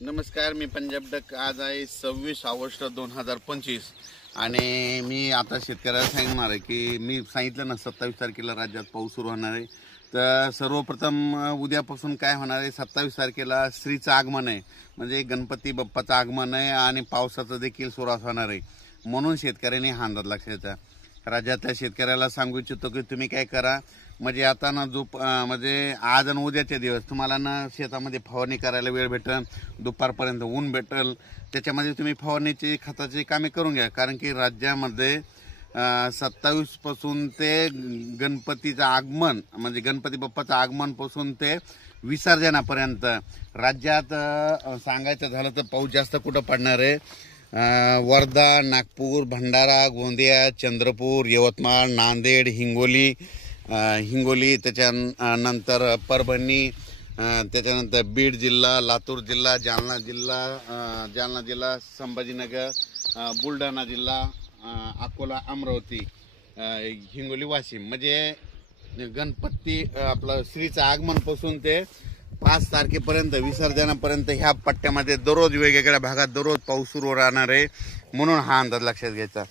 नमस्कार, मी पंजाब डक. आज आहे 26 ऑगस्ट 2025 आणि मी आता शेतकऱ्याला सांगणार आहे की मी सांगितलं ना 27 तारखेला राज्यात पाऊस सुरू होणार आहे. तर सर्वप्रथम उद्यापासून काय होणार आहे, 27 तारखेला श्रीचं आगमन आहे, म्हणजे गणपती बाप्पाचं आगमन आहे आणि पावसाचं देखील सुरुवात होणार आहे. म्हणून शेतकऱ्यांनी हा अंदाज लक्षात घ्यायचा. राज्यातल्या शेतकऱ्याला सांगू इच्छितो की तुम्ही काय करा, म्हणजे आता ना जो म्हणजे आज आणि उद्याचे दिवस तुम्हाला ना शेतामध्ये फवारणी करायला वेळ भेटेल, दुपारपर्यंत ऊन भेटेल, त्याच्यामध्ये तुम्ही फवारणीची खताची कामे करून घ्या. कारण की राज्यामध्ये 27 पासून ते गणपतीचं आगमन म्हणजे गणपती बाप्पाचं आगमन पासून ते विसर्जनापर्यंत राज्यात सांगायचं झालं तर पाऊस जास्त कुठं पडणार आहे, वर्धा, नागपूर, भंडारा, गोंदिया, चंद्रपूर, यवतमाळ, नांदेड, हिंगोली, त्याच्यानंतर परभणी, त्याच्यानंतर बीड जिल्हा, लातूर जिल्हा, जालना जिल्हा, संभाजीनगर, बुलढाणा जिल्हा, अकोला, अमरावती, हिंगोली, वाशिम, म्हणजे गणपती आपलं श्रीचं आगमनपासून ते 5 तारखेपर्यंत विसर्जनापर्यंत ह्या पट्ट्यामध्ये दररोज वेगवेगळ्या भागात दररोज पाऊस सुरू राहणार आहे. म्हणून हा अंदाज लक्षात घ्यायचा.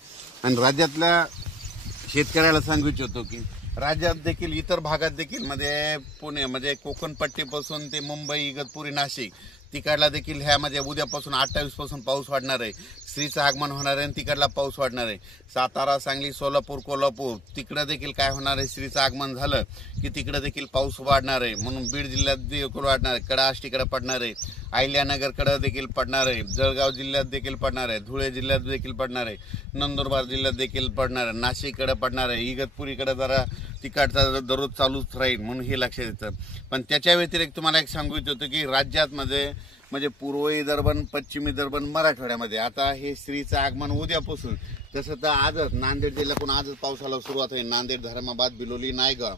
आणि राज्यातल्या शेतकऱ्याला सांगू इच्छितो की राज्यात देखील इतर भागात देखील म्हणजे पुणे म्हणजे कोकण पट्टीपासून ते मुंबई, इगतपुरी, नाशिक तिकडला देखील ह्यामध्ये उद्यापासून 28 पासून पाऊस वाढणार आहे. श्रीचं आगमन होणार आहे आणि तिकडला पाऊस वाढणार आहे. सातारा, सांगली, सोलापूर, कोल्हापूर तिकडं देखील काय होणार आहे, श्रीचं आगमन झालं की तिकडं देखील पाऊस वाढणार आहे. म्हणून बीड जिल्ह्यात देखील वाढणार आहे, कडा आष्टीकडे पडणार आहे, अहिल्यानगरकडे देखील पडणार आहे, जळगाव जिल्ह्यात देखील पडणार आहे, धुळे जिल्ह्यात देखील पडणार आहे, नंदुरबार जिल्ह्यात देखील पडणार आहे, नाशिककडे पडणार आहे, इगतपुरीकडे जरा तिकडचा दररोज चालूच राहील. म्हणून हे लक्षात येतं. पण त्याच्या व्यतिरिक्त तुम्हाला एक सांगू इच्छितो की राज्यात म्हणजे पूर्व विदर्भ, पश्चिम विदर्भ, मराठवाड्यामध्ये आता हे श्रीचं आगमन उद्यापासून, तसं तर आजच नांदेड जिल्ह्यातून आजच पावसाला सुरुवात होईल. नांदेड, धर्माबाद, बिलोली, नायगाव,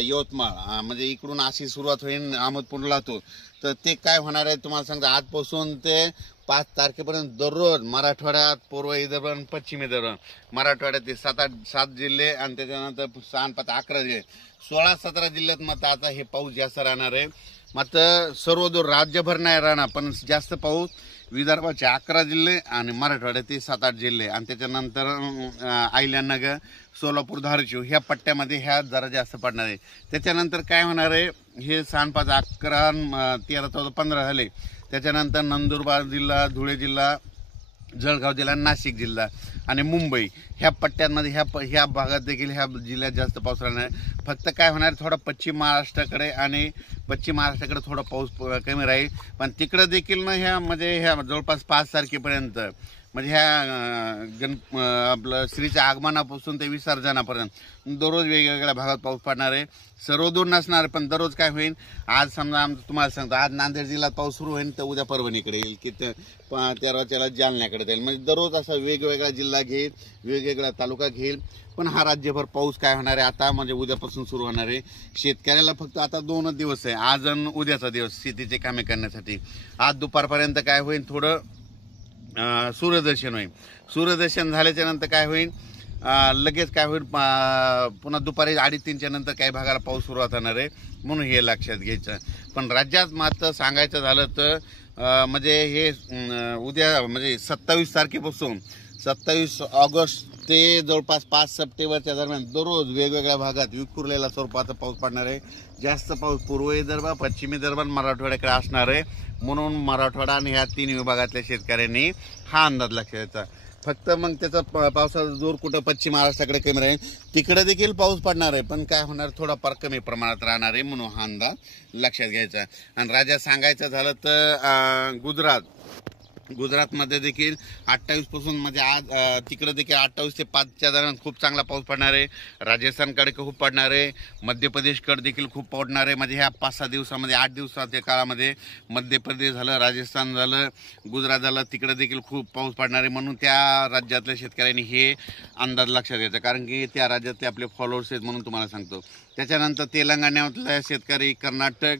यवतमाळ म्हणजे इकडून अशी सुरुवात होईल अहमदपूर, लातूर. तर ते काय होणार आहे तुम्हाला सांगतो, आजपासून ते 5 तारखेपर्यंत दररोज मराठवाड्यात, पूर्व विदर्भ, पश्चिम विदर्भ, मराठवाड्यात ते 7 जिल्हे आणि त्याच्यानंतर 11 जिल्हे, 16-17 जिल्ह्यात मग आता हे पाऊस जास्त राहणार आहे. मात्र सर्व दूर राज्यभर नाही राहणार, पण जास्त पाऊस विदर्भाचे 11 जिल्हे आणि मराठवाड्याचे 7-8 जिल्हे आणि त्याच्यानंतर अहिल्यानगर, सोलापूर, धाराशिव ह्या पट्ट्यामध्ये ह्या जरा जास्त पडणार आहे. त्याच्यानंतर काय होणार आहे, हे 6, 5, 11, 13, 14, 15 झाले. त्याच्यानंतर नंदुरबार जिल्हा, धुळे जिल्हा, जळगाव जिल्हा, नाशिक जिल्हा आणि मुंबई ह्या पट्ट्यांमध्ये ह्या भागात देखील ह्या जिल्ह्यात जास्त पाऊस राहणार आहे. फक्त काय होणार, थोडा पश्चिम महाराष्ट्राकडे थोडा पाऊस कमी राहील. पण तिकडं देखील ना ह्या म्हणजे ह्या जवळपास 5 तारखेपर्यंत म्हणजे ह्या आपलं श्रीच्या आगमनापासून ते विसर्जनापर्यंत दररोज वेगवेगळ्या भागात पाऊस पडणार आहे. सर्वदूर नसणार, पण दररोज काय होईल, आज समजा तुम्हाला सांगतो, आज नांदेड जिल्ह्यात पाऊस सुरू होईल तर उद्या परभणीकडे येईल की 13 जालन्याकडे जाईल. म्हणजे दररोज असा वेगवेगळा जिल्हा घेईल, वेगवेगळा तालुका घेईल. पण हा राज्यभर पाऊस काय होणार आहे आता म्हणजे उद्यापासून सुरू होणार आहे. शेतकऱ्याला फक्त आता 2 दिवस आहे, आज आणि उद्याचा दिवस शेतीचे कामे करण्यासाठी. आज दुपारपर्यंत काय होईल, थोडं सूर्यदर्शन होईल. सूर्यदर्शन झाल्याच्या नंतर काय होईल, लगेच काय होईल, पुन्हा दुपारी 2:30च्या नंतर काही भागाला पाऊस सुरुवात होणार आहे. म्हणून हे लक्षात घ्यायचं. पण राज्यात मात्र सांगायचं झालं तर म्हणजे हे उद्या म्हणजे 27 तारखेपासून 27 ऑगस्ट ते जवळपास 5 सप्टेंबरच्या दरम्यान दररोज वेगवेगळ्या भागात विखुरलेला स्वरूपाचा पाऊस पडणार आहे. जास्त पाऊस पूर्व विदर्भ, पश्चिम विदर्भ, मराठवाड्याकडे असणार आहे. म्हणून मराठवाडा आणि ह्या 3 विभागातल्या शेतकऱ्यांनी हा अंदाज लक्षात घ्यायचा. फक्त मग त्याचा पावसाचा जोर कुठं पश्चिम महाराष्ट्राकडे कमी राहील, तिकडे देखील पाऊस पडणार आहे, पण काय होणार, थोडाफार कमी प्रमाणात राहणार आहे. म्हणून हा अंदाज लक्षात घ्यायचा. आणि राज्यात सांगायचं झालं तर गुजरातमध्ये देखील 28 पासून म्हणजे आज तिकडे देखील 28 ते 5च्या दरम्यान खूप चांगला पाऊस पडणार आहे. राजस्थानकडे खूप पडणार आहे, मध्य प्रदेशकडे देखील खूप पडणार आहे. म्हणजे ह्या 5-6 दिवसामध्ये 8 दिवसाच्या काळामध्ये मध्य प्रदेश झालं, राजस्थान झालं, गुजरात झालं, तिकडे देखील खूप पाऊस पडणार आहे. म्हणून त्या राज्यातल्या शेतकऱ्यांनी हे अंदाज लक्षात घ्यायचा, कारण की त्या राज्यातले आपले फॉलोअर्स आहेत म्हणून तुम्हाला सांगतो. त्याच्यानंतर तेलंगणातल्या शेतकरी, कर्नाटक,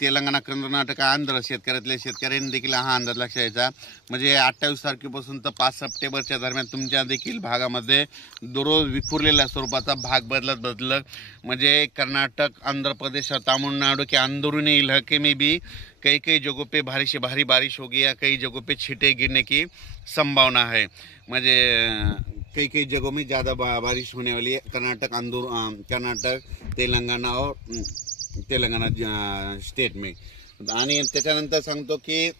तेलंगणा, कर्नाटक, आंध्र शेतकऱ्यातल्या शेतकऱ्यांनी देखील हा अंदाज लक्षात यायचा. म्हणजे 28 तारखेपासून तर 5 सप्टेंबरच्या दरम्यान तुमच्या देखील भागामध्ये दररोज विखुरलेल्या स्वरूपाचा भाग बदलत म्हणजे कर्नाटक, आंध्र प्रदेश और तमिलनाडु के अंदरूनी इलाके में भी कई जगहों पे भारी से भारी बारिश होगी या कई जगहों पे छींटे गिरने की संभावना है. म्हणजे कई जगहों में ज़्यादा बारिश होने वाली है. कर्नाटक, तेलंगणा स्टेट में. आणि त्याच्यानंतर सांगतो की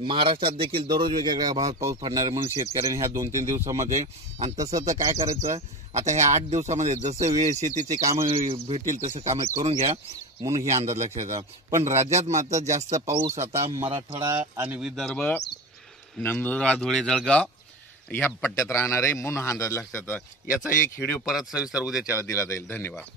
महाराष्ट्रात देखील दररोज वेगवेगळ्या भागात पाऊस पडणार आहे. म्हणून शेतकऱ्यांनी ह्या 2-3 दिवसामध्ये, आणि तसं तर काय करायचं आता ह्या 8 दिवसामध्ये जसं वेळ शेतीचे कामं भेटतील तसं कामं करून घ्या, म्हणून ही अंदाज लक्षात येतात. पण राज्यात मात्र जास्त पाऊस आता मराठवाडा आणि विदर्भ, नंदुरबार, धुळे, जळगाव ह्या पट्ट्यात राहणार आहे, म्हणून हा अंदाज लक्षात येतात. याचा एक व्हिडिओ परत सविस्तर उद्याच्याला दिला जाईल. धन्यवाद.